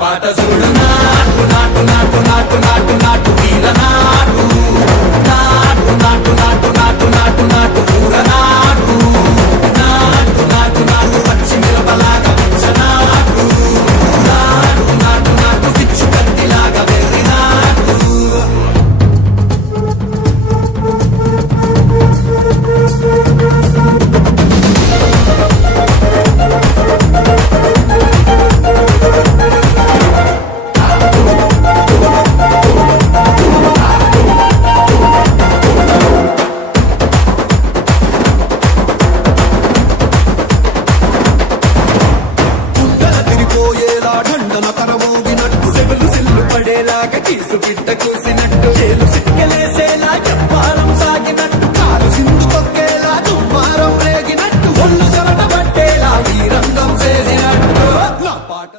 పాట చూడు నాటు నాటు నాటు నాటు నాటు నాటు వీర నాటు నాటు నాటు నాటు నాటు నాటు నాటు ఊర నాటు నాటు నాటు నాటు పచ్చి మిరపలాగా పిచ్చ నాటు నాటు నాటు నాటు పిచ్చు కత్తిలాగా వెర్రి నాటు తిరిగిపోయేలా ఢండన తరమోగినట్టు సెవెలు సిల్లు పడేలాగా కీసు గిట్ట కూసినట్టు చేలు సిక్కలే